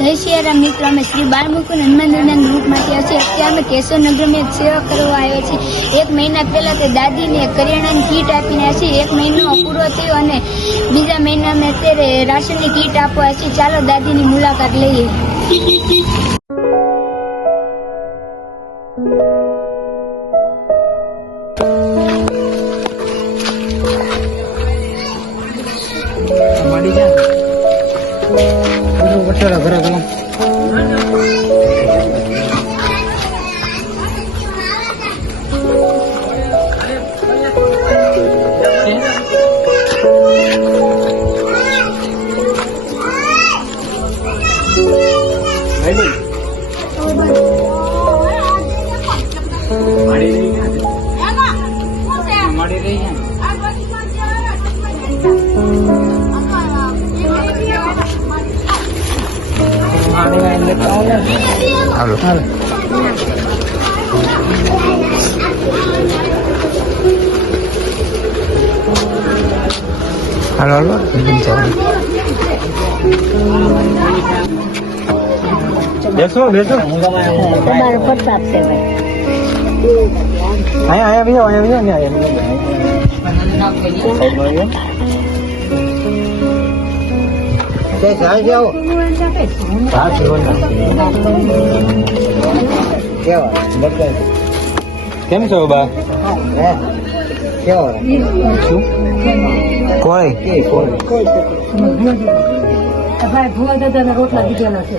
जय श्री राम मित्रों में श्री बालमुकुंद हनुमान दादा ग्रुप में अत्यारे केशवनगर में सेवा करवा आव्या छे। एक महीना पहला ते दादी ने करियाणा की किट आपीने छे। एक महीनो पूरो थयो अने बीजा महीना में अत्यारे राशन की किट आपवा छे। चालो दादी की मुलाकात लईए। Halo, beso. તમારો પ્રતાપ છે ભાઈ. Ayah bisa ni ayah. Saya jauh. કેમ છો બા? કોઈ ભાઈ ભુવા દાદાના રોટલા દીધેલા છે.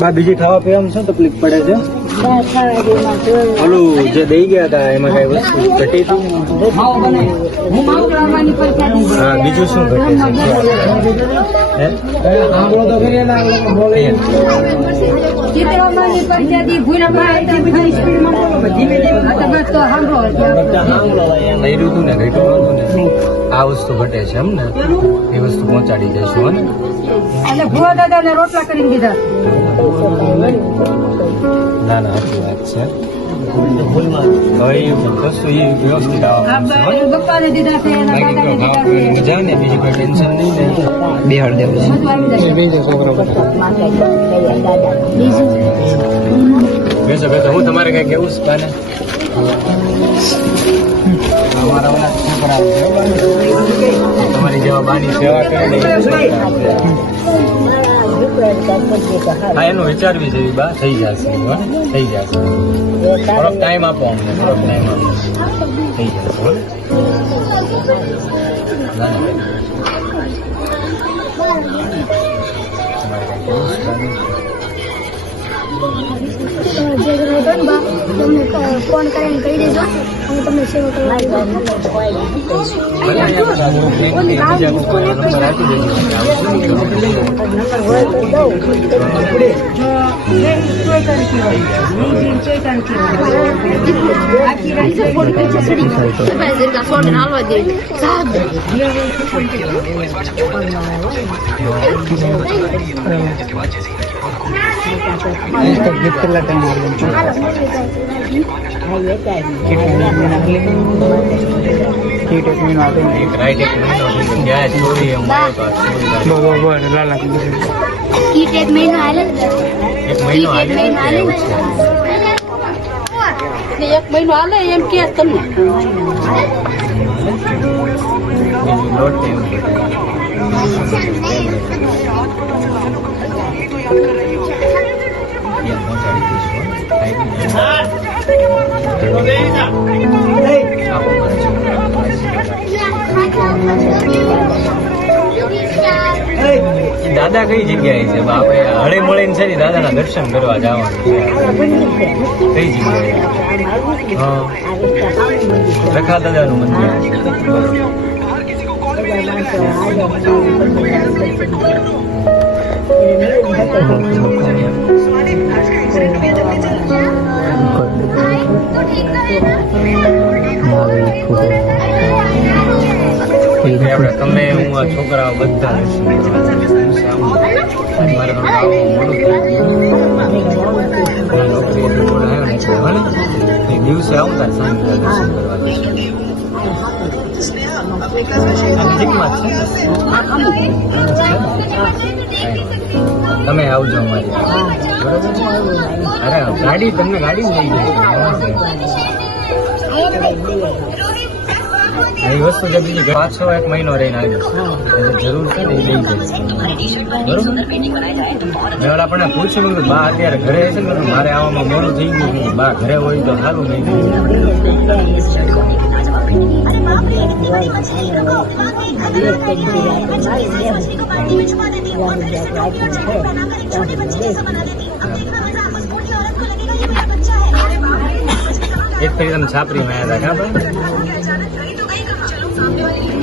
બા બીજી ખાવા પીવામાં શું તકલીફ પડે છે? ઓલું જે દઈ ગયા હતા એમાં કઈ વસ્તુ ઘટી હતી? હા, બીજું શું ઘટે છે? આ વસ્તુ ઘટે છે એમ ને? એ વસ્તુ પહોંચાડી જઈશું ને? એટલે ભુવા દાદા ને રોટલા કરીને દીધા. ના સાચી વાત છે. હવે વસ્તુ એ વ્યવસ્થિત પપ્પાને દીધા છે, મજા ને, બીજી કોઈ ટેન્શન નહીં ને. બિહાર દેવું બેસો. હું તમારે કઈ કેવું છે બાને? અમારા વાળા છોકરા તમારી જેવા બાની સેવા કરે. હા, એનું વિચારવી છે બા. થઈ જશે, થઈ જશે. થોડોક ટાઈમ આપો અમને, થોડોક ટાઈમ આપો. થઈ જશે. તમને ફોન કરીને કહી દેજો, હું તમને સેવા કરવા કેટલા ટાઈમ કીટ એક મહિનો હાલે. એક મહિનો હાલે એમ કે તમને દાદા કઈ જગ્યાએ છે? આપણે હળે મળીને છે ને દાદાના દર્શન કરવા જવાનું છે. કઈ જગ્યાએ? હા, રખા દાદાનું મંદિર. તમે હું આ છોકરા બધા દિવસે આવતા નજીકમાં જ છે. તમે આવજો અમારી બરોબર. અરે ગાડી તમને ગાડી લઈ જાય એ વસ્તુ છે બીજી પાછો 1 મહિનો રહીને આવી એટલે જરૂર છે ને એ લઈ જાય બરોબર. મેં આપણને પૂછ્યું કે બા અત્યારે ઘરે છે ને મારે આવવામાં મોડું થઈ ગયું બા ઘરે હોય તો સારું નહીં. એક ફરી તમે છાપરીમાં આવ્યા હતા કાં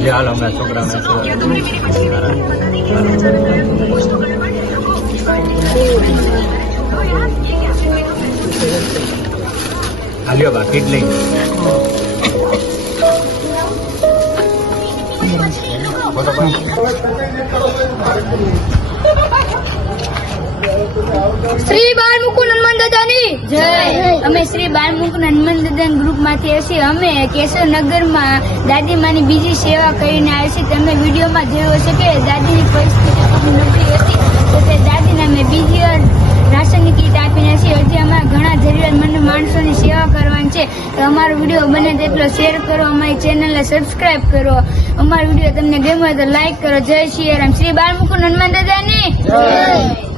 જે હાલ હમણાં છોકરાને હાલ્યો બા કીટ લઈ શ્રી બાળ મુકુંદ હનુમાન દાદાની જય. અમે શ્રી બાળ મુકુંદ હનુમાન દાદા ગ્રુપ માંથી છીએ. અમે કેશવનગરમાં દાદીમાની બીજી સેવા કરીને આવ્યા છીએ. તમે વિડીયોમાં જોયું હશે કે દાદીની પરિસ્થિતિ ખૂબ નબળી હતી તો તે દાદીને અમે બીજી વાર રાશનની કીટ આપીને છીએ. હજી અમારા ઘણા જરૂરિયાતમંદ માણસોની સેવા કરવાની છે તો અમારો વિડીયો બને તેટલો શેર કરો, અમારી ચેનલને સબસ્ક્રાઇબ કરો. અમારો વિડીયો તમને ગમ્યો તો લાઈક કરો. જય શ્રી રામ. શ્રી બાળ મુકુંદ હનુમાન દાદાની જય.